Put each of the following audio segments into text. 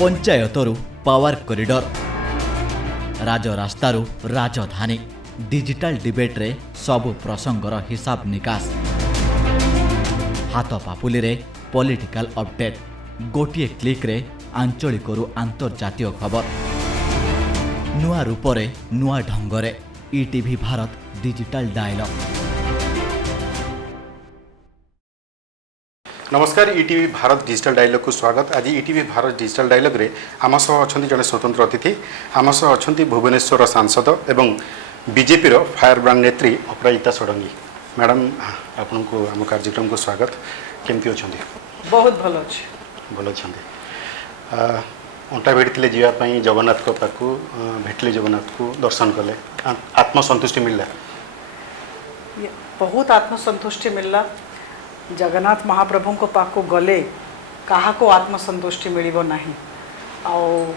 पंचायतरू power corridor राजरास्तारू राजधानी digital debate रे सबु प्रसंगर हिसाब निकास हाथ पापुली रे पॉलिटिकल अपडेट गोटिए क्लिक रे आंचलिकरू अंतर्जातीय खबर नुआ रूपरे नुआ ढंगरे ईटीवी भारत डिजिटल डायलॉग। नमस्कार ईटीवी भारत डिजिटल डायलॉग को स्वागत। आज ईटीवी भारत डिजिटल डायलॉग रे आम सह अच्छा जड़े स्वतंत्र अतिथि आम सह अच्छा भुवनेश्वर सांसद एवं बीजेपी रो फायर ब्रांड नेत्री अपराजिता षडंगी। मैडम आपन को आम कार्यक्रम को स्वागत। केमती अच्छे? बहुत भल अच्छे। भल अच्छे। अंटा भेटी जावाई जगन्नाथ को पाखु भेटले जगन्नाथ को दर्शन कले आत्मसंतुष्टि मिलला? बहुत आत्मसंतुष्टि मिलला। जगन्नाथ महाप्रभु को पाखु गले कहा को आत्मसंतुष्टि मिलिबो नहीं। और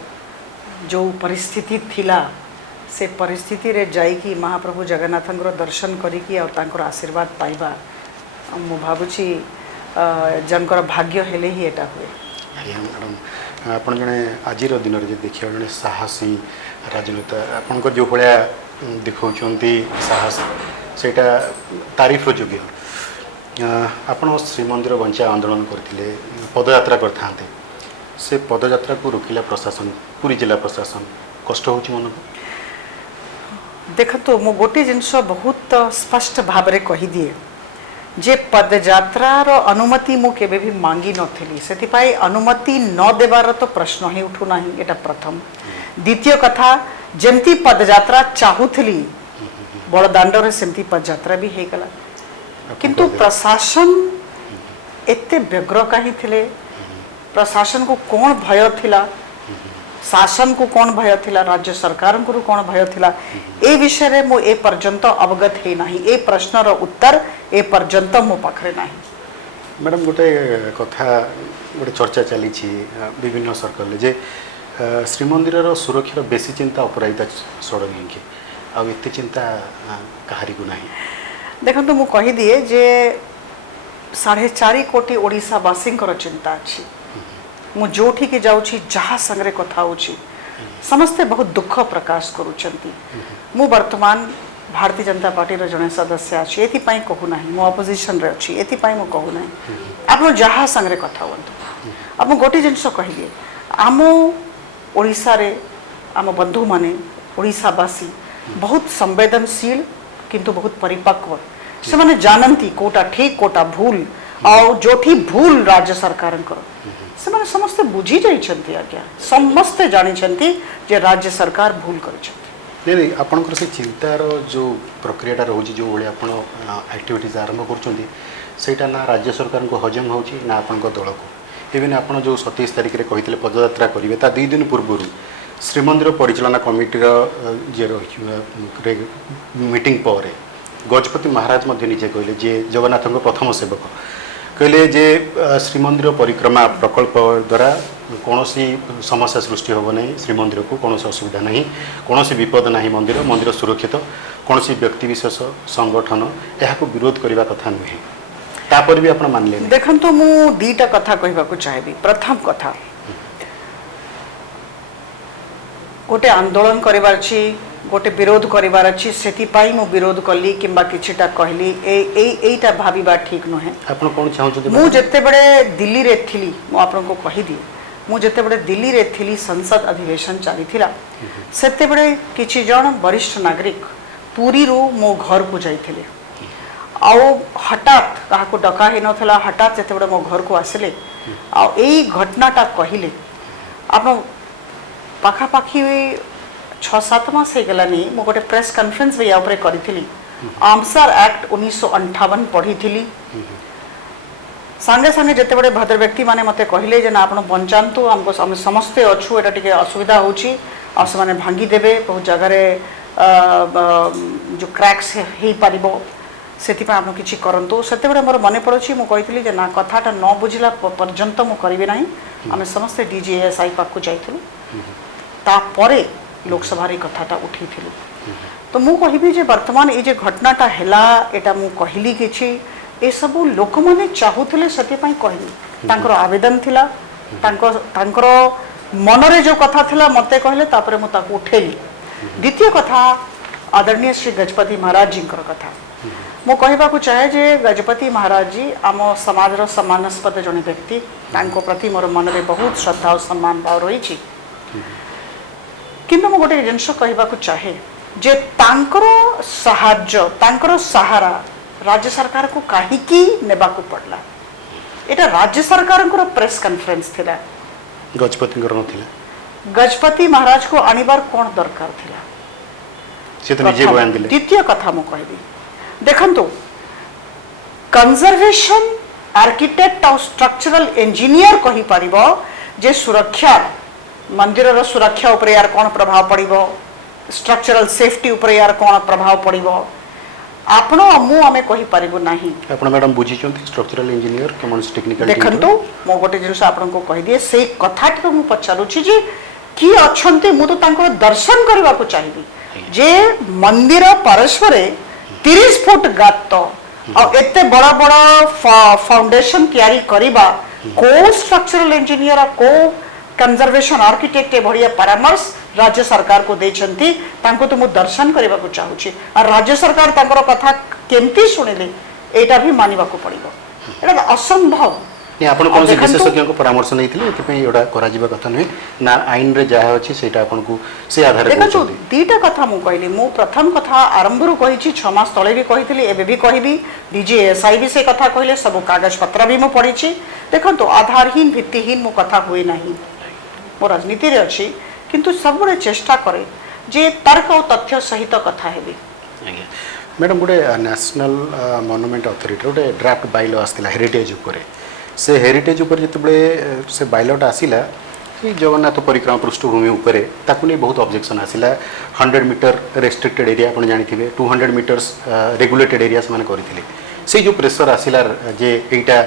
जो परिस्थिति थिला से परिस्थिति रे जाइकी महाप्रभु जगन्नाथ दर्शन करिकी और तांकर आशीर्वाद पाइबा मु भाबुची जनकर भाग्य हेले ही एटा हुए। मैडम आपन जने आजिर दिन रे देखियो जने साहसी राजनेता आपन जो भलिया दिखौचंती साहस सेटा तारीफ योग्य। आपण श्रीमंदिर बंचा आंदोलन करते पदयात्रा करते से पदयात्रा को रोकिला प्रशासन पूरी जिला प्रशासन कष्ट हो मन को देखो मु गोटे जिनस बहुत स्पष्ट भाव रे कही दिए जे पदयात्रार अनुमति मु केबे भी मांगी नथिली सेतिपाई अनुमति न देवार तो प्रश्न ही उठू नाही। एटा प्रथम। द्वितीय कथा जेमती पदयात्रा चाहूथली बड़दाण्ड रे सेमती पदयात्रा भी हे गला किंतु प्रशासन एते व्यग्र कहीं थिले। प्रशासन को कौन भय थिला, शासन को कौन भय थिला, राज्य सरकार को कौन भय थिला ए विषय रे मो ए पर्यंत अवगत है नहीं। ए प्रश्न रो उत्तर ए पर्यंत मो पाखरे नहीं। मैडम गोटे कथा गोटे चर्चा चली विभिन्न सर्कल जे श्रीमंदिर रो सुरक्षा बेसी चिंता अपराजिता षडंगी के आ एते चिंता कहारी को नहीं। देखो तो मु कही दिए जे 4.5 कोटी ओडिशावासी चिंता अच्छी। मु जोठी के जाऊँगी जहाँ संगे कथा होची समस्ते बहुत दुख प्रकाश करुचंती। मु वर्तमान भारतीय जनता पार्टी रो जने सदस्य अच्छी एथिपाई कहू नाही। मु अपोजिशन रे अच्छी एथिपाई मु कहू नाही। आप जहाँ संगे कथा हुंतु आप गोटे जिनस कही दिए आम ओडिशा रे आम बंधु माने ओडिशावासी बहुत संवेदनशील किंतु बहुत परिपक्व से माने जानती कोटा ठीक कोटा भूल और जोठी भूल राज्य सरकार से माने समस्ते बुझी जाइछंती। आज्ञा समस्ते जानिछंती जे राज्य सरकार भूल करिछंती। नहीं आपनकर से चिंतार जो प्रक्रियाटा रहउची जो बळे आपण एक्टिविटीज आरंभ करछंती सेटा ना राज्य सरकार को हजम होउची ना आपनक दल को। इवन आपण जो 27 तारिख रे कहितले पदयात्रा करिवे ता 2 दिन पूर्व श्रीमंदिर परिचालना कमिटी जे मीटिंग पर गजपति महाराज निजे कहले जे जगन्नाथ प्रथम सेवक कहले जे श्रीमंदिर परिक्रमा प्रकल्प द्वारा कौन समस्या सृष्टि होब नहीं। श्रीमंदिर को कौन असुविधा नहीं, कौन विपद नहीं। मंदिर मंदिर सुरक्षित कौन व्यक्तिशेष संगठन यह विरोध करने कथा नुहे। तापर भी आप मानले देखो तो मु दीटा कथा कहबा को चाहेबी। प्रथम कथा गोटे आंदोलन करिवार छी गोटे विरोध करिवार अछि सेतिपाई मु विरोध कली किंबा किछिटा कहली एटा भाबीबा ठीक नहे। आपण कोन चाहू मु जत्ते बडे दिल्ली रे थिली मु आपन को कहि दी मु जत्ते बडे दिल्ली रे थिली संसद अधिवेशन चली थिला सेते बडे किछि जण वरिष्ठ नागरिक पूरी रो मो घर को जाइथिले आ हठात कहा को डका हे नथला हठात जत्ते बडे मो घर को आसले आ एई घटनाटा कहिले आपण पाखापाखी 6-7 मास हो गलानी मु गोटे प्रेस कॉन्फ्रेंस भी या करी आमसार एक्ट 1958 पढ़ी थी। सांगे सांगे जिते बड़े भद्र व्यक्ति माने मते कहले जे ना आपण बंचांतु हमको समस्ते अच्छु एटा टिके असुविधा होची आ से माने भांगी देबे बहुत जगह रे जो क्रैक्स हे पारिबो सेति आपण किछि करंतु। सेते बड़े मोर मने पड़ोची मु कहितली जे ना कथाटा न बुझिला पर्यंत मु करिवे नाही। आमे समस्ते डीजीएसआई पाकु जाइथिलु तापरे लोकसभा रे कथाटा उठी थिलु। तो मु कहिबी जे वर्तमान ए जे घटनाटा हेला एटा मु कहली किछि ए सब लोक माने चाहूथिले सते पई कहली तांकर आवेदन थिला तांकर मनरे जो कथा थिला मते कहले तापरे मु ताको उठेली द्वितीय कथा आदरणीय श्री गजपति महाराज जी कथा मु कहबा को चाहे जे गजपति महाराज जी आम समाज सम्मानास्पद जने व्यक्ति तांको प्रति मोर मन रे बहुत श्रद्धा और सम्मान भाव रही किंतु मु गोटे जिनस कहबा को चाहे जे तांकर साहाय्य तांकर सहारा राज्य सरकार को काहीकि नेबा को पड़ला एटा राज्य सरकार को प्रेस कॉन्फ्रेंस थिला गजपति नथिला गजपति महाराज को आनिबार कोन दरकार थिला से तो निजे बयान दिले द्वितीय कथा मु कहबी देखंतु कंजर्वेशन आर्किटेक्ट और स्ट्रक्चरल इंजीनियर कहि परिबो जे सुरक्षा मंदिर रो सुरक्षा ऊपर यार कोन प्रभाव पड़िबो स्ट्रक्चरल सेफ्टी ऊपर यार कोन प्रभाव पड़िबो आपण मु आमे कहि परिबो नाही आपण मैडम बुझी चंती स्ट्रक्चरल इंजीनियर केमन टेक्निकल देखंतु मो गोटे जिनस आपन को कहि दिए से कथाटी को मु पचारुछि जे की अछंती मु तो तांको दर्शन करबा को चाहिबी जे मंदिर परस्परे 30 फुट गात और एते बड़ा बड़ा फाउंडेशन तैयारी करिबा को स्ट्रक्चरल इंजीनियर को कंजर्वेशन आर्किटेक्ट बढ़िया परामर्श राज्य सरकार को देछंती तांको तो मु दर्शन करबा को चाहूची और राज्य सरकार तांकर कथा केमती सुनिले एटा भी मानिबा को पड़िबो एटा असंभव नि आपण कोन से विशेषज्ञ को परामर्श नैथिले एति पई एडा करा जिबा कथा नै ना आईन रे जाय अछि सेटा आपण को से आधार रे देखो दीटा कथा मु कहली मु प्रथम कथा आरंभ रो कहिछि 6 मास तळे भी कहितली एबे भी कहबी डीजीएसआई भी से कथा कहले सब कागज पत्र भी मु पढिछि देखंतु आधारहीन भित्तिहीन मु कथा होई नाही मो राजनीति रे अछि किंतु सब बड़े चेष्टा करे जे तर्क और तथ्य सहित कथा हेबी आज्ञा मैडम गोटे नेशनल मॉन्यूमेंट अथॉरिटी गोटे ड्राफ्ट बाइल आसला हेरिटेज ऊपर से हेरिटेज ऊपर जिते से बाइलटा आसला जगन्नाथ परिक्रमा पृष्ठभूमि उपर ताकू नहीं बहुत ऑब्जेक्शन आसला 100 मीटर रेस्ट्रिक्टेड एरिया आप जानते 200 मीटर्स रेगुलेटेड एरिया से करते से जो प्रेसर आसला जे एटा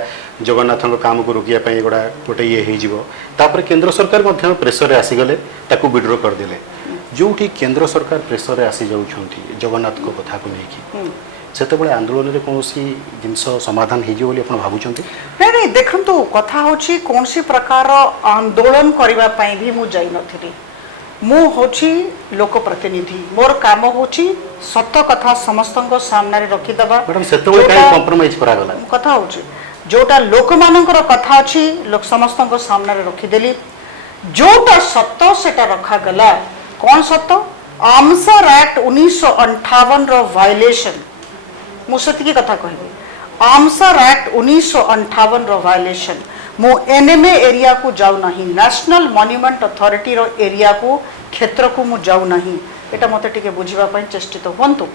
जगन्नाथ काम को रोकने गोटा गोटे ये होपर केंद्र सरकार प्रेसर आसीगले ताकू विड्रो करदे जो केंद्र सरकार प्रेसर आसी जाऊँगी जगन्नाथ को कथा को लेकिन सेते आंदोलन में कौन जिनस समाधान हो भावुं नहीं देखो कथा हूँ कौन सी प्रकार आंदोलन करने भी मुझे जाइनी मु होची लोक प्रतिनिधि मोर काम होची सत कथा समस्त सामने रखीदबा कंप्रोमाइज करा गला कथा होची जोटा लोक मानकर कथा अच्छी लोक समस्त सामने रखीदेली जोटा सत सेटा रखा गला कौन सत आमसर एक्ट 1958 रो वायलेशन मुझे कथा कहबी आमसर एक्ट 1958 रो वायलेशन मो एनएमए एरिया को जाऊ नहीं नेशनल मॉन्यूमेंट अथॉरिटी रो एरिया को क्षेत्र को मु जाऊ नहीं एटा मते टिके बुझिबा पई चेष्टित होंतु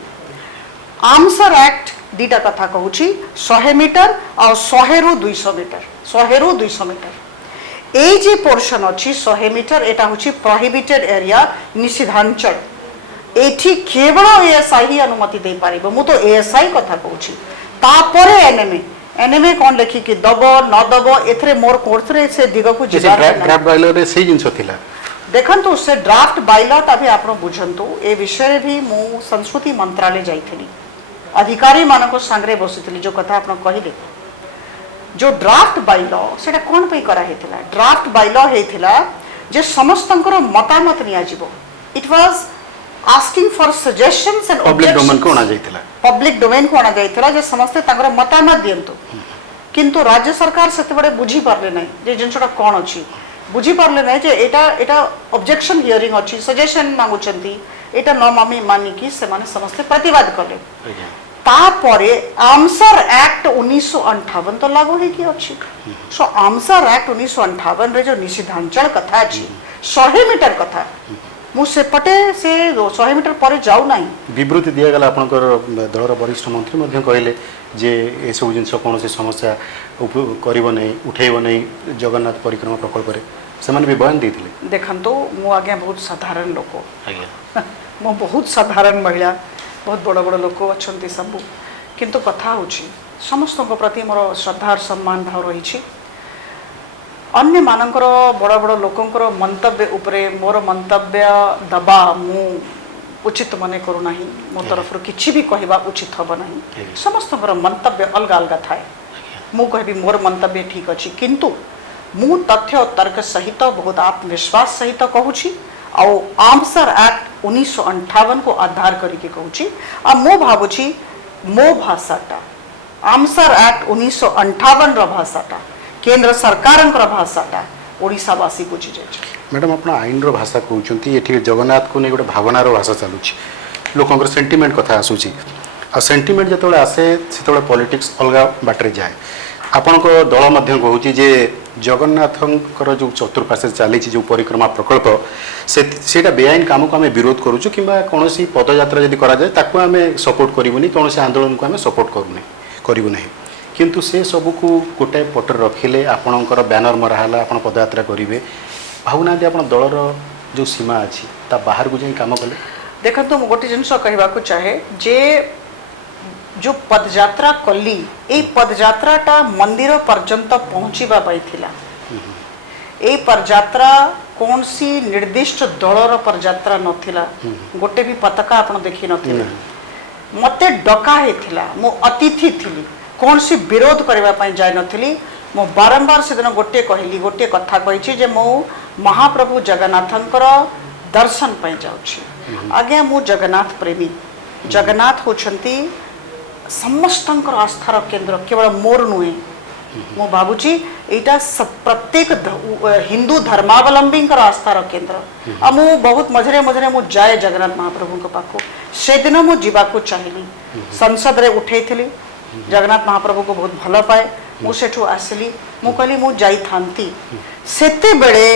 आमसर एक्ट दीटा कथा कहूची 100 मीटर और 100 रु 200 मीटर 100 रु 200 मीटर ए जे पोर्शन अछि 100 मीटर एटा होची प्रोहिबिटेड एरिया निषिद्धांचल एठी केवल एएसआई ही अनुमति दे पारिबो मु तो एएसआई कथा कहूची तापरे एनएमए कौन लेखि कि दब न दब एथरे मोर कोर्स रे से दिग को ड्राफ्ट बाइलर रे सही जिंस थिला देखंतु से ड्राफ्ट बाइलर अभी आपण बुझंतु ए विषय रे भी मु संस्कृति मंत्रालय जाइथिली अधिकारी मानको संगरे बसिथिली जो कथा आपण कहिले जो ड्राफ्ट बाइलर सेटा कोन पई करा हेथिला ड्राफ्ट बाइलर हेथिला जे समस्तंकर मतामत निया जिवो it was asking for suggestions and public domain को आना जाइथिला पब्लिक डोमेन को आना जाइथिला जे समस्त तांकर मतामत दियंतु किंतु राज्य सरकार सेते बडे बुझी पारले नै जे जिनसटा कोन अछि बुझी पारले नै जे एटा ऑब्जेक्शन हियरिंग अछि सजेशन मांगुचंती एटा न मामी मानी कि से माने समस्त प्रतिवाद करले तापरे आमसर एक्ट 1958 तो लागू है कि अछि सो आमसर एक्ट 1958 रे जो निषिद्धांचल कथा अछि 100 मीटर कथा मु से पटे से 100 मीटर पर जाऊ नाही विवृत्ति दिया गला आपनकर दलर वरिष्ठ मंत्री मध्ये कहले जे ए सब जिंस कोन से समस्या करिवो नै उठेइबो नै जगन्नाथ परिक्रमा प्रकल्प रे समान भी बयान देथिले देखंतो मु आगे बहुत साधारण लोक आज्ञा मु बहुत साधारण महिला बहुत बड़ बड़ लोक अछंती सब किंतु कथा होची समस्त प्रति मोर श्रद्धा और सम्मान भाव रही अन्य मानकर बड़ बड़ लोकंकर मंतव्य उपरे मोर मंतव्य दबा मु उचित मने करू नाही मो तरफ किछि भी कहबा उचित हबो नाही समस्त मंतव्य अलग अलग थाए मु कहबी मोर मंतव्य ठीक अछि किंतु मु तथ्य और तर्क सहित बहुत आत्मविश्वास सहित कहूँ आउ आमसर एक्ट 1958 को आधार करके कहूँ आ मु भावुची मो भाषाटा आमसर एक्ट 1958 रो भाषाटा केंद्र सरकार भाषाटा ओडिशावासी बुझी जाए। मैडम आप आईन रो भाषा कहते ये जगन्नाथ को नहीं गोटे भावनार भाषा चलुची लोक सेंटिमेंट कथा आसूची आ सेंटिमेंट जो आसे से पॉलिटिक्स अलग बाटे जाए आपण दल कहूँ जे जगन्नाथंकर जो चतुर्पार्श्वे चली जो परिक्रमा प्रकल्प से बेआईन काम को आम विरोध करुचु कि कौन पदयात्रा जब कराए ताकू आम सपोर्ट करूनी कौन आंदोलन को आम सपोर्ट करूँ ना किंतु से सबू को गोटे पटर रखिले आपणकर बैनर मराला आप पदयात्रा करेंगे भावना आप दलर जो सीमा अच्छी ता बाहर को जाए कम कले देखो तो गोटे जिनस कहवाक चाहे जे जो पदयात्रा कली ए पदयात्राटा मंदिर पर्यंत पहुँचवा थिला ए पदयात्रा कौन सी निर्दिष्ट दलर पदयात्रा नथिला गोटे भी पताका आपण देखि नथिले मते डका हेथिला मो अतिथि थिली कौन सी विरोध करबा पई जाय नथिली मो बारंबार से दिन गोटे कहली गोटे कथा कहिछि जे मो महाप्रभु जगन्नाथंकर दर्शन पई जाउछि आज्ञा मो जगन्नाथ प्रेमी जगन्नाथ होछंती समस्तंकर आस्थार केंद्र केवल मोर नुहे मो भावुची एटा प्रत्येक हिंदू धर्मावलंबी आस्थार केंद्र आ मु बहुत मझरे मझरे मु जाए जगन्नाथ महाप्रभु के पाखो से दिन मु जीवाको चाहिली संसद रे उठेइथिली जगन्नाथ महाप्रभु को बहुत भल पाए मु सेठू आसली मु कहली मु जाई थांती सेते बेले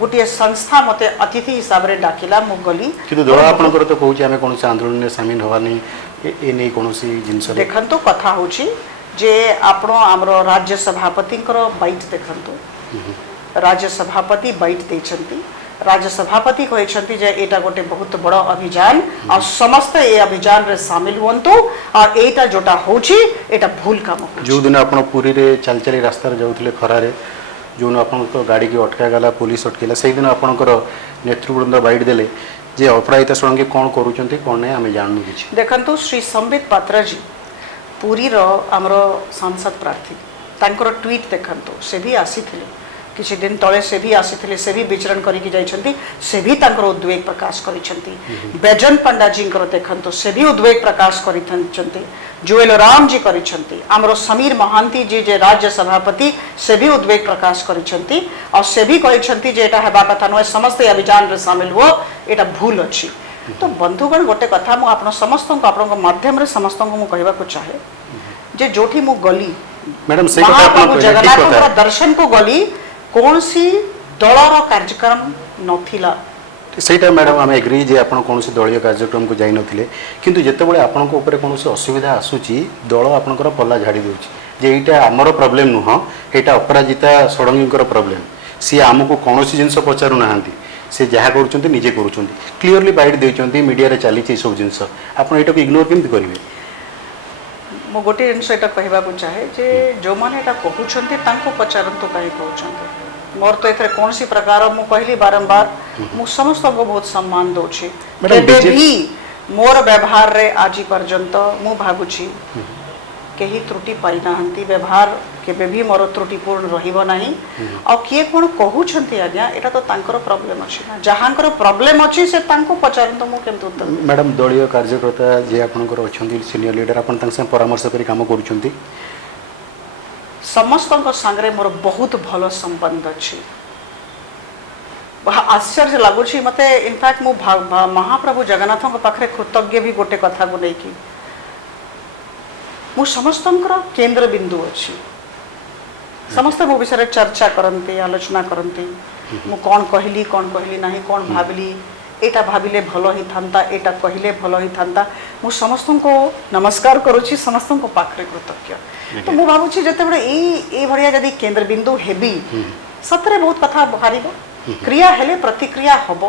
गोटे संस्था मते अतिथि हिसाब रे डाकिला मु गली किंतु दल आपनकर तो कहूची आमे कोनसे आंदोलन में शामिल होवानी ए नै कोनसी जिंस देखंतो कथा होची जे आपण हमरो राज्य सभापतिंकर बाइट देखंतो राज्य सभापति बाइट देछंती राज्य सभापति कहते जे एटा गोटे बहुत बड़ अभियान और समस्त ए अभियान रे शामिल हुंतु और एटा जोटा होची एटा भूल काम होची जो दिन आपण पुरी रे चल चली रास्ता रे जाउथले खरा रे जो आपण तो गाड़ी की अटका गला पुलिस अटकेला से दिन आपणकर नेतृवृंद बाइट देले जे अपराधिता संगे कोन करूचंती कोन नै हमें जाननु किछि देखंतु श्री संबित पात्र जी पुरी रो हमरो सांसद प्रार्थी तांकर ट्वीट देखंतु से भी आसीथिले किसी दिन तले से भी आसीथिले से भी विचरण करिकि जाइछंती से भी तांकर उद्वेग प्रकाश करिछंती बैजन पंडा जींकर देखंतु से भी उद्वेग प्रकाश करिछंती जुएल राम जी करिछंती हमरो समीर महांती जी जे राज्य सभापति से भी उद्वेग प्रकाश करिछंती और से भी कहिछंती जे एटा हेबा कथा न समस्त अभियान रे शामिल हो एटा भूल अछि तो बंधुगण गोटे कथा मु आपण समस्त को आपण माध्यम रे समस्त को मु कहबा को चाहे जे जोठी मु गली मैडम से कथा आपण जगन्नाथ दर्शन को गली कौन सी दलर कार्यक्रम नथिला सेटा मैडम आम एग्री जे आपण कौन दलीय कार्यक्रम को जाई नथिले किंतु जेतेबेले आपण को ऊपर कौन असुविधा आसुची दल आपणकर पल्ला झाड़ी दोची जे एटा हमर प्रॉब्लम नुह एटा अपराजिता षडंगीकर प्रॉब्लम सी आमको कौन जिनस पचारू नाहांती से जहाँ करुँच निजे करुँच क्लीयरली बाइट देते मीडिया रे चली सब जिनस आप एटा को इग्नोर केमती करेंगे मो गोटे जिनस एटा कहबा को चाहे जे जो माने एटा कहउछंती तांको पचारंतु काहे कहउछंती मोर तो एथरे कौन सी प्रकार मु कहली बारंबार मु समस्त को बहुत सम्मान दोछि भी मोर व्यवहार रे आजि पर्यंत मु भाबुछि केही त्रुटि पाई नाहंती व्यवहार केबे भी मोर त्रुटिपूर्ण रहिबो नाही आ किए कोन कहउछंती आज्ञा एटा तो तांकर प्रॉब्लम अछि ना जहांकर प्रॉब्लम अछि से तांको पचारंतु मु केमते उत्तर मैडम दलीय कार्यकर्ता जे आपनकर अछंती सीनियर लीडर आपन तांग संग परामर्श करी काम करूछंती समस्तଙ୍କ संगे मोर बहुत भलो संबंध अछि आश्चर्य लगुछि मते इनफैक्ट मु महाप्रभु जगन्नाथଙ୍କ पाखरे कृतज्ञ भी गोटे कथा को नै कि मु समस्तଙ୍କର केंद्र बिंदु अछि समस्त मो विषय चर्चा करते आलोचना करते मु कौन कहली नहीं कौन भाविली एटा भाविले भलो ही थांता एटा कहिले भलो ही थांता मु समस्त को नमस्कार करूची समस्त को पाखरे कृतज्ञ तो मु भाबुची जते बडे ए भड़िया जदी केंद्र बिंदु हेबी सतरे बहुत कथा बाहरिबो क्रिया हेले प्रतिक्रिया हबो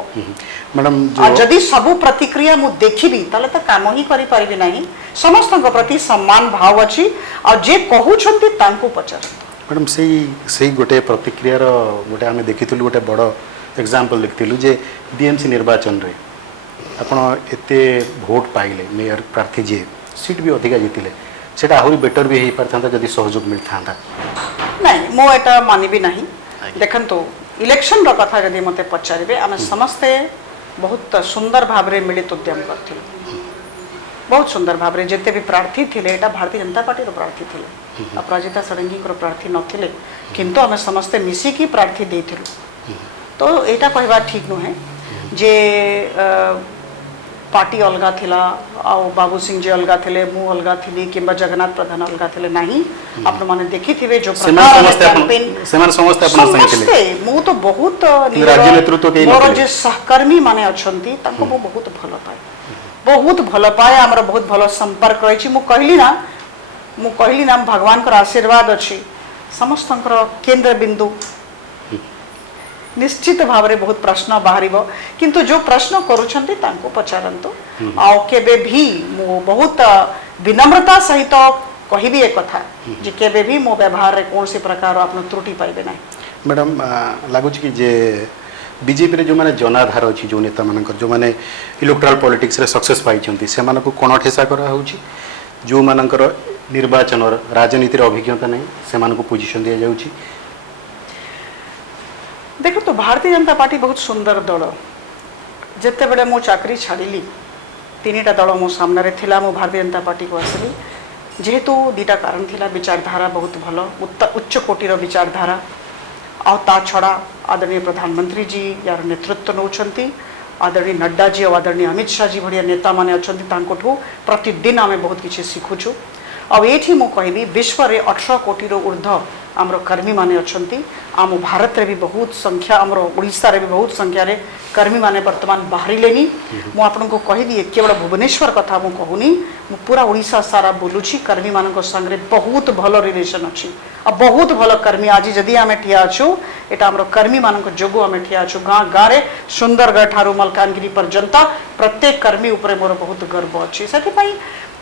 मैडम जदी सबु प्रतिक्रिया मु देखिबी ताले त काम ही करि परिबी नाही समस्त को प्रति सम्मान भाव अछि और जे कहउछंती तांको पचार मैडम से गोटे प्रतिक्रिया गोटे आम देखी गोटे बड़ एग्जांपल देखिलु जे बीएमसी निर्वाचन रे आपण एते भोट पाइले मेयर प्रार्थी जे सीट भी अधिका जीतिले सेटा आहुरी बेटर भी हो पारथांता जदि सहयोग मिलथांता नहीं मो एटा मानिबी नहीं देखंतु इलेक्शन रो कथा जदि मते पचारिबे आमे समस्ते बहुत सुंदर भाव रे मिलित उद्यम करथिलु बहुत सुंदर भाव रे जेते भी प्रार्थी थिले एटा भारतीय जनता पार्टी रो प्रार्थी थिले अपराजिता षडंगी को प्रार्थी नथिले किंतु आमे समस्ते मिसी की प्रार्थी देथिलु तो एटा कहबा ठीक नुहे जे पार्टी अलगा थिला आ बाबू सिंह जी अलगा थिले मु अलगा थिली किंबा जगन्नाथ प्रधान अलगा थिले नाही आपण माने देखि थिबे जो समस्ते मु तो बहुत राज्य नेतृत्व के मोर जे सहकर्मी माने अछंती ताको मु बहुत भल पाए हमर बहुत भल संपर्क रही मु कहली ना भगवान को आशीर्वाद अच्छी समस्त केंद्र बिंदु निश्चित भाव रे बहुत प्रश्न बाहर किंतु जो प्रश्न करूछंती तांको पचारंतु आ केबे भी मु बहुत विनम्रता सहित कहिबी एक कथा जे केबे भी मो व्यवहार रे कोनसी प्रकार आपन त्रुटि पाइबे नै मैडम लागुच कि जे बीजेपी रे जो माने जनाधार अछि जो नेता मानकर जो माने इलेक्टोरल पॉलिटिक्स रे सक्सेस पाइछंती से मानको कोन ठेसा करा होछि जो मानकर निर्वाचन राजनीति रे अभिज्ञता नै से मानको पोजीशन दिया जाउछि देखो तो भारतीय जनता पार्टी बहुत सुंदर दल जिते बड़े मो चाकरी छाड़िली तीनटा दल मो सामने रे थिला मो भारतीय जनता पार्टी को आसली जेहेतु दीटा कारण थिला विचारधारा बहुत भल उच्च कोटीर विचारधारा आ ता छड़ा आदरणीय प्रधानमंत्री जी यार नेतृत्व नौछंती आदरणीय नड्डा जी और आदरणीय अमित शाह जी भड़िया नेता माने अछंती तांकोठू प्रतिदिन आमे बहुत किछि सिखुछु अब एठी मु कहबी विश्व रे 18 कोटी ऊर्ध्व आमर कर्मी माने अछंती आम भारत रे भी बहुत संख्या आमर ओडिसा रे भी बहुत संख्या रे कर्मी माने वर्तमान बाहरिलेनी मु आपन को कहि दिए केवल भुवनेश्वर कथा मु कहूनी मु पूरा ओडिसा सारा बोलुछि कर्मी मानक संगे बहुत भलो रिलेशन अछि आ बहुत भलो कर्मी आज जदि आमे ठिया अछु एटा आमर कर्मी मानक जोगु आमे ठिया अछु गाँ रे सुंदरगढ़ ठारू मलकानगिरी पर्यंत प्रत्येक कर्मी ऊपर मोर बहुत गर्व अछि सेति पई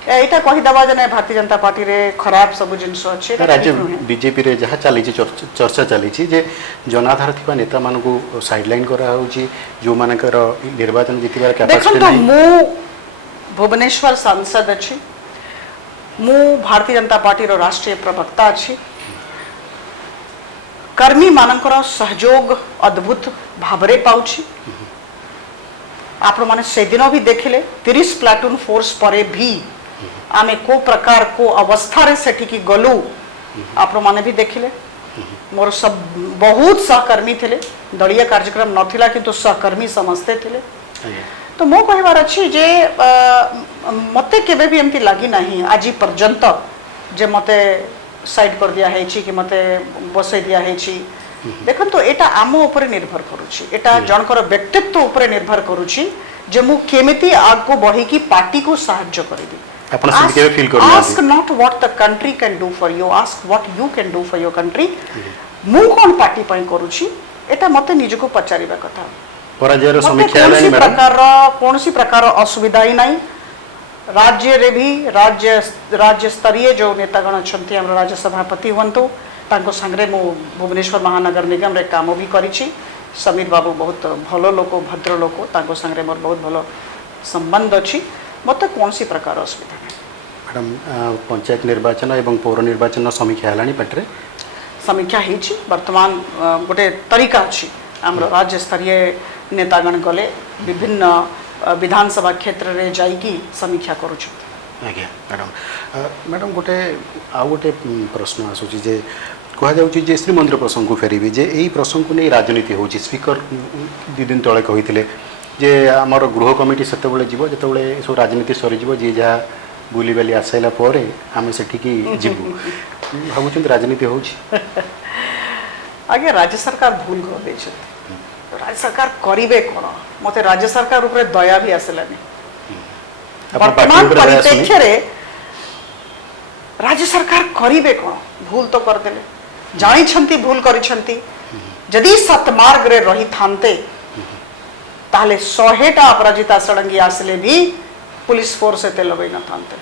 एटा कहि दबा जने भारतीय जनता पार्टी रे खराब सब जिंस अछि राज्य बीजेपी रे जहा चली चर्चा चली जे जनाधार थिबा नेता मानकू साइडलाइन करा होची जो मानकर निर्वाचन जितिबार कैपेसिटी नै देखो मु भुवनेश्वर सांसद अछि मु भारतीय जनता पार्टी रो राष्ट्रीय प्रवक्ता अछि कर्मी मानकर सहयोग अद्भुत भाबरे पाउछि आपण माने से दिन भी देखिले 30 प्लाटून फोर्स परे भी आमे को प्रकार को अवस्था रे सेठी की गलु आपण माने भी देखिले मोर सब बहुत सहकर्मी थिले दलीय कार्यक्रम नथिला किंतु सहकर्मी समझते थिले तो मो कहबार अछि जे मते केबे भी एमती लागी नाही आजी पर्यंत जे मते साइड कर दिया है छी कि मते बसै दिया है छी देखन तो एटा आम ऊपर निर्भर करूची एटा जनकर व्यक्तित्व ऊपर निर्भर करूची जे मु केमिति आग को बढ़ी की पार्टी को सहायता करबी अपन से केबे फील करू ask not what the country can do for you ask what you can do for your country मु कोन पार्टी पई करूची एटा मते निजको पचारिबा कथा पराजय रो समीक्षा हैलानी मैडम कोनसी प्रकार असुविधा ही नहीं राज्य रे भी राज्य स्तरीय जो नेतागण छंती हम राज्य सभापति हुंतु तांको संगरे मु भुवनेश्वर महानगर निगम रे काम भी करिछि समीर बाबू बहुत भलो लोक भद्र लोक तांको संगरे मोर बहुत भलो संबंध अछि मते कोनसी प्रकार असुविधा मैडम पंचायत निर्वाचन एवं पौर निर्वाचन समीक्षा हैलानी पटरे समीक्षा हिछि वर्तमान गोटे तरीका अछि हमरो राज्य स्तरीय नेतागण गले विभिन्न विधानसभा क्षेत्र रे जाइकी समीक्षा करूछु आज्ञा मैडम मैडम गोटे आ गोटे प्रश्न आसुची जे कहा जाउची जे श्रीमंदिर प्रसंग को फेरिबी जे एही प्रसंग को नै राजनीति होची स्पीकर 2 दिन तळे कहिथिले जे हमर गृह कमिटी सेते बेले जीवो जेते बेले सो राजनीति सरी जीवो जे जा बुली बेली आसैला परे आमे सेठी की जीवो भाबुचंत राजनीति होची आगे राज्य सरकार भूल कर दे राज्य सरकार करिवे कोन मते राज्य सरकार ऊपर दया भी आसलानी वर्तमान परिप्रेक्ष्य रे राज्य सरकार करिवे कोन भूल तो कर देले जानि छंती भूल करि छंती जदि सतमार्ग रे रही थानते ताले 100टा अपराजिता षडंगी आसले भी पुलिस फोर्स एते लगै न थानते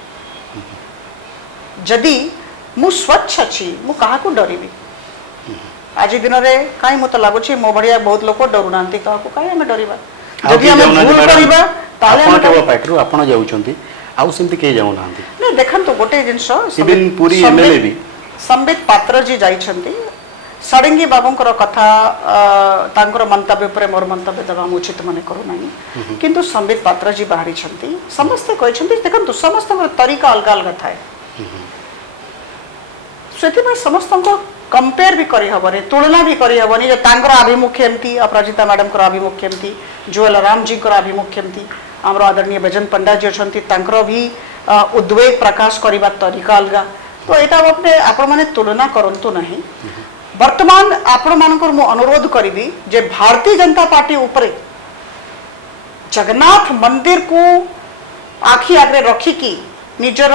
जदि मु स्वच्छ छी मु काहा को डरिबी आज दिन रे काई मत लागुची मो भड़िया बहुत लोक डरु नांती काहा को काई हमें डरिबा जदि हम भूल करिबा ताले आपण केवल पाइटरू आपण जाउचंती आउ सेमती के जाउ नांती नै देखन तो गोटे जिंस इवन पूरी एमएलए भी संबित पात्र जी जाई छंती षडंगी बाबूंकर कथा तांकर मंतव्य पर मोर मंतव्य देवा उचित मन करूना किंतु संबित पात्र जी बाहरी समस्ते कहते देखो समस्त तरीका अलग अलग थाए से समस्त कंपेयर भी करहबनी तुलना भी करहबनी आभिमुख्य एमती अपराजिता मैडम आभिमुख्य एमती जुएल राम जी आभिमुख्य एमती आमर आदरणीय बेजन पंडा जी अच्छा भी उद्वेग प्रकाश करने तरीका अलग तो यहाँ अपने आपण मैंने तुलना करंतु नहीं वर्तमान आपण मानकर मु अनुरोध करी जे भारतीय जनता पार्टी उपरे जगन्नाथ मंदिर को आखि आगे रखिकी निजर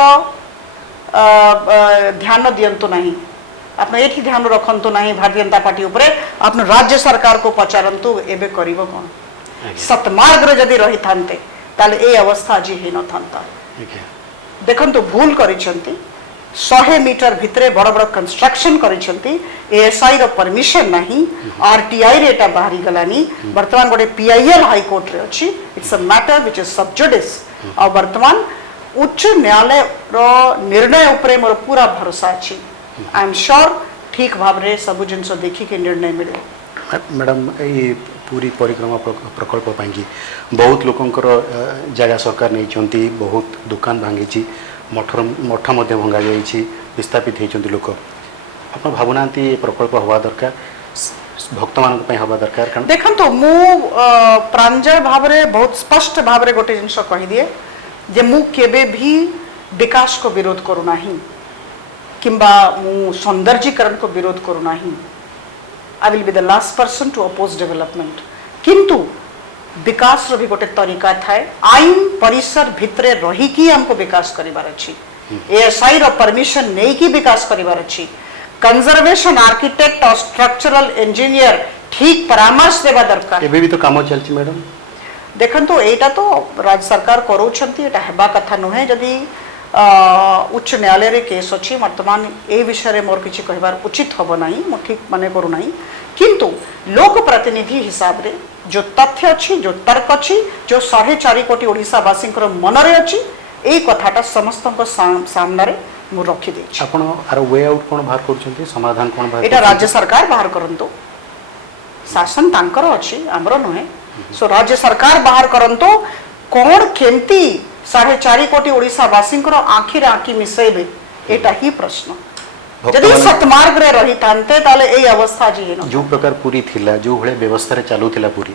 ध्यान दियंतु नहीं आप ये ध्यान रखंतु नहीं भारतीय जनता पार्टी उपरे आप राज्य सरकार को पचारंतु एबे करिवो कोन सतमार्ग रे जदी रही थांते ताले ए अवस्था जी हे न थांता देखंतु भूल करिसंती 100 मीटर भितरे बड़ बड़ कंस्ट्रक्शन करिसंती एएसआई रो परमिशन नहीं आरटीआई रे एटा बाहरी गलानी वर्तमान गोटे पीआईएल हाई कोर्ट रे अछि it's a matter which is सब जुडिस और वर्तमान उच्च न्यायालय रो निर्णय उपरे मोर पूरा भरोसा अछि आई एम श्योर ठीक भाव रे सब जिनस देखि के निर्णय मिले मैडम ये पूरी परिक्रमा प्रकल्प पाई बहुत लोकंकर जगह सरकार नहीं बहुत दुकान भांगी मठ भंगा जाइए विस्थापित होती लोक आप भावना प्रकल्प हवा दरकार भक्त मान हवा दरकार कारण देखो मु प्रांजल भाव में बहुत स्पष्ट भाव में गोटे जिनस कहीदिए जे मु केबे भी विकास को विरोध करूना किंबा मु सौंदर्यीकरण को विरोध करूना I will be the last person to oppose development किंतु विकास रो भी गोटे तरीका थाए आईन परिसर भितरे रही की हमको विकास करिवार अछि एएसआई रो परमिशन नै की विकास करिवार अछि कंजर्वेशन आर्किटेक्ट और स्ट्रक्चरल इंजीनियर ठीक परामर्श देवा दरकार एबे भी तो काम चलछि मैडम देखंतु एटा तो राज्य सरकार करूछंती एटा हेबा कथा नुहे जदी उच्च न्यायालय रे केस अछि वर्तमान ए विषय रे मोर किछि कहबार उचित होबो नाही मो ठीक माने करू नाही किंतु लोक प्रतिनिधि हिसाब रे जो तथ्य अच्छी जो तर्क अच्छी जो 4.5 कोटी ओडिशावासी मन रे अच्छी ए कथाटा समस्त सामने रे मु रखी दे आपण आर वे आउट कोन बाहर करछंती समाधान कोन बाहर एटा राज्य सरकार बाहर करंतो शासन तांकर अछि हमरो नहे सो राज्य सरकार बाहर करंतो कोन केमती 4.5 कोटी ओडिशावासी आखिर आखि मिसेबे एटा ही प्रश्न जदि सतमार्ग रे रही थांते ताले ए अवस्था जी हेनो जो प्रकार पूरी थिला जो भले व्यवस्था रे चालू थिला पूरी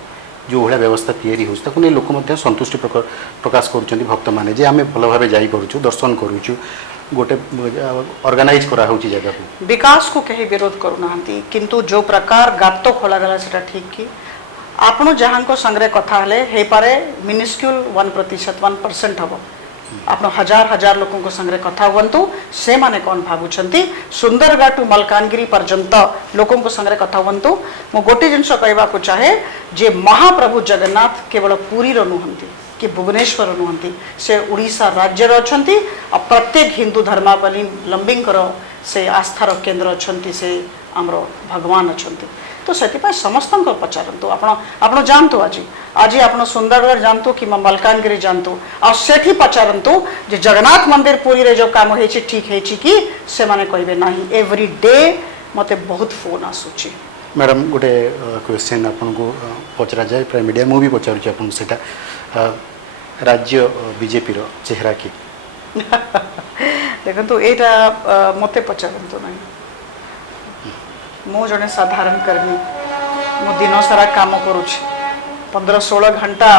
जो भले व्यवस्था तयारी होस ताको ने लोक मध्ये संतुष्टि प्रकाश करूचंती भक्त माने जे आमे भलो भाबे जाई परुचु दर्शन करूचु गोटे ऑर्गेनाइज करा होची जगह को विकास को कहीं विरोध करूनांती किंतु जो प्रकार गातो खोला गला सेटा ठीक की आपण जहां को संग्रह कथा हले हे पारे मिनिस्क्यूल 1% 1% हबो आप हजार हजार लोकों को संग्रह कथा हुंतु से माने कौन भावुंट सुंदरगढ़ टू मलकानगिरी पर्यंत लोकों को संग्रह कथा हुंतु मो गोटे जिनस कहवाक चाहे जे महाप्रभु जगन्नाथ केवल पुरी रो नुहंती कि भुवनेश्वर नुहंती से उड़ीसा राज्य रछंती आ प्रत्येक हिंदू धर्मावलंबींकर से आस्थार केन्द्र अच्छंती से आमरो भगवान अच्छंती तो से समस्त पचारतु आपण जानतु आज आज आप सुंदरगढ़ जानतु कि मलकानगिरी जानतु आ सेठी पचारतु जे जगन्नाथ मंदिर पुरी रे जो काम होई ठीक है कि से माने कहबे नाही एवरी डे मते बहुत फोन आसुची मैडम गोटे क्वेश्चन आपन को पचरा जाए प्राय मीडिया मु भी पचारुची आपन सेटा राज्य बीजेपी रो चेहरा की देखंतु एटा मते पचारंतु नाही मो जने साधारण कर्मी मो दिन सारा काम करुछि 15-16 घंटा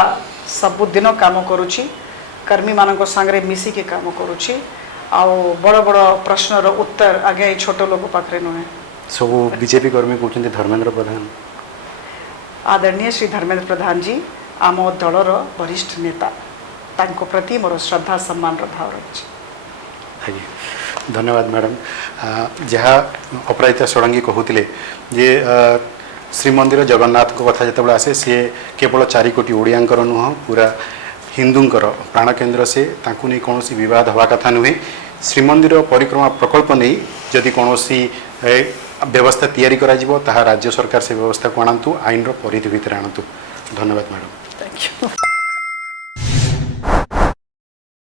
सब दिन काम करुछि कर्मी मानक संगे मिसी के काम करुछि आ बड़ बड़ प्रश्न रो उत्तर आगे छोट लोग पाखरे नुहे सब बीजेपी कर्मी कहते धर्मेंद्र प्रधान आदरणीय श्री धर्मेंद्र प्रधान जी आम दलर वरिष्ठ नेता तांको प्रति मोर श्रद्धा सम्मान रो भाव रही आज्ञा धन्यवाद मैडम जहाँ अपराजिता षडंगी कहते जे श्रीमंदिर जगन्नाथ को कथा जो आसे सी केवल 4 कोटी ओडियांकर नुह पूरा हिंदूंकर प्राणकेन्द्र से तांकु नहीं कौन बद हवा कथा नुहे श्रीमंदिर परिक्रमा प्रकल्प नहीं जदि कौन व्यवस्था तैयारी करा जिवो ताहा राज्य सरकार से व्यवस्था को आनतु आईन परिधि भितर आनतु धन्यवाद मैडम थैंक यू।